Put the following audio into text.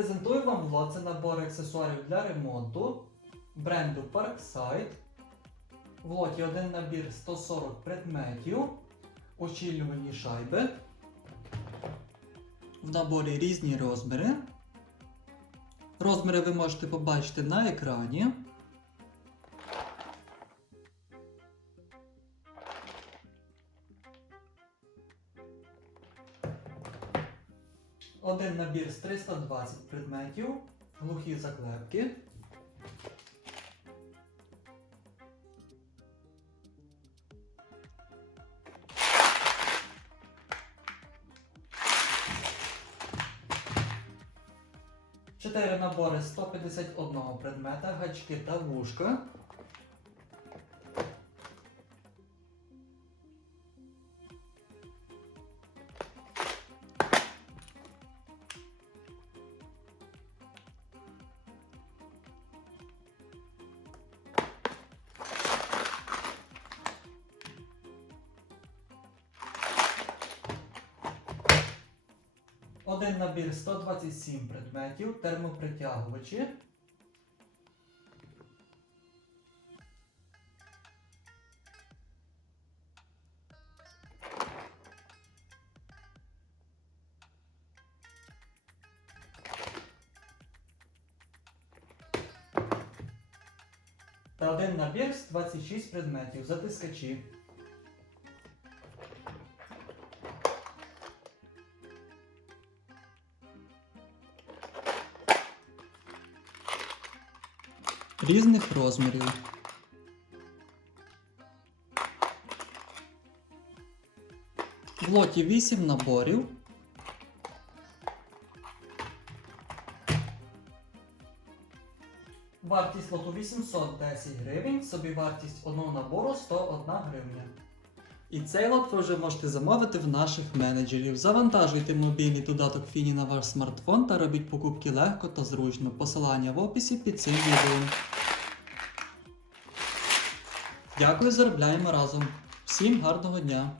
презентую вам влад це набор аксесуарів для ремонту бренду Parkside. В лоті один набір 140 предметів, очілювальні шайби. В наборі різні розміри. Розміри ви можете побачити на екрані. Один набір з 320 предметів, глухі заклепки. Чотири набори 151 предмета, гачки та вушка. Один набір 127 предметів, термопритягувачі. Та один набір з 26 предметів, затискачі. Різних розмірів. В лоті 8 наборів. Вартість лоту 810 гривень, собівартість одного набору 101 гривня. І цей лот ви вже можете замовити в наших менеджерів. Завантажуйте мобільний додаток Фіні на ваш смартфон та робіть покупки легко та зручно. Посилання в описі під цим відео. Дякую, заробляємо разом. Всім гарного дня!